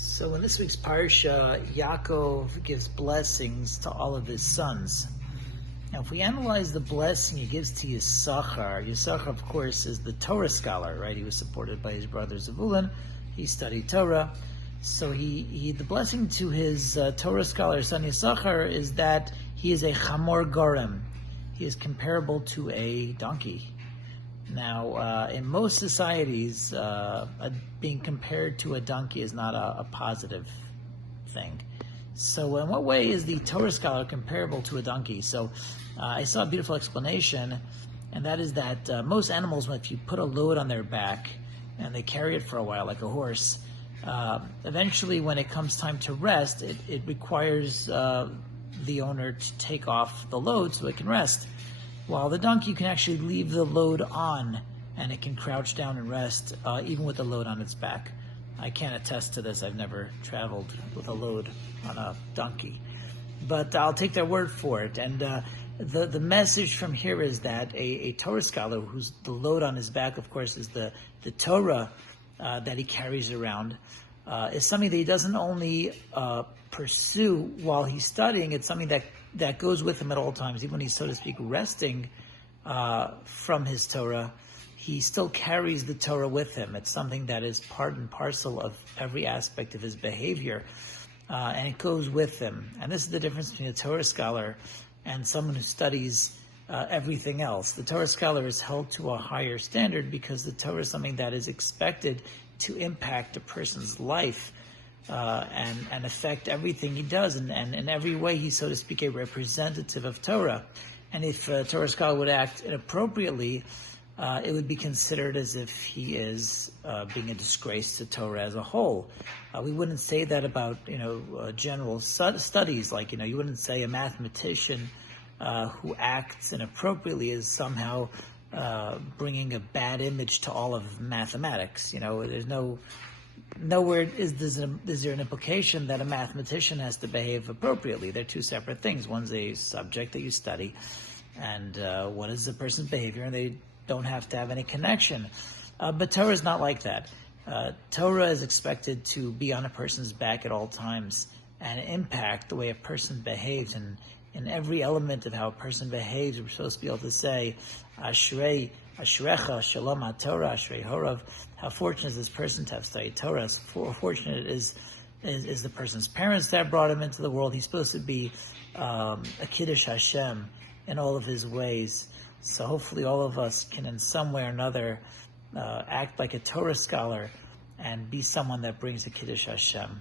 So in this week's Parsha, Yaakov gives blessings to all of his sons. Now if we analyze the blessing he gives to Yisachar, of course is the Torah scholar, right? He was supported by his brother Zevulun. He studied Torah. So the blessing to his Torah scholar son Yisachar is that he is a chamor gorem. He is comparable to a donkey. Now, in most societies, being compared to a donkey is not a positive thing. So in what way is the Torah scholar comparable to a donkey? So I saw a beautiful explanation, and that is that most animals, if you put a load on their back and they carry it for a while, like a horse, eventually when it comes time to rest, it requires the owner to take off the load so it can rest. While the donkey, you can actually leave the load on, and it can crouch down and rest, even with the load on its back. I can't attest to this. I've never traveled with a load on a donkey. But I'll take their word for it. And the message from here is that a Torah scholar, who's the load on his back, of course, is the Torah that he carries around, is something that he doesn't only pursue while he's studying. It's something that goes with him at all times. Even when he's, so to speak, resting from his Torah, he still carries the Torah with him. It's something that is part and parcel of every aspect of his behavior, and it goes with him. And this is the difference between a Torah scholar and someone who studies everything else. The Torah scholar is held to a higher standard because the Torah is something that is expected to impact a person's life and affect everything he does, and in every way he's, so to speak, a representative of Torah. And if a Torah scholar would act inappropriately, it would be considered as if he is being a disgrace to Torah as a whole. We wouldn't say that about general studies, like you wouldn't say a mathematician who acts inappropriately is somehow bringing a bad image to all of mathematics. There's nowhere is there an implication that a mathematician has to behave appropriately. They're two separate things. One's a subject that you study, and one is a person's behavior, and they don't have to have any connection. But Torah is not like that. Torah is expected to be on a person's back at all times and impact the way a person behaves. And in every element of how a person behaves, we're supposed to be able to say, Ashrecha, Shalom HaTorah, Ashrei Horav. How fortunate is this person to have studied Torah? How fortunate is the person's parents that brought him into the world. He's supposed to be a Kiddush Hashem in all of his ways. So hopefully all of us can in some way or another act like a Torah scholar and be someone that brings a Kiddush Hashem.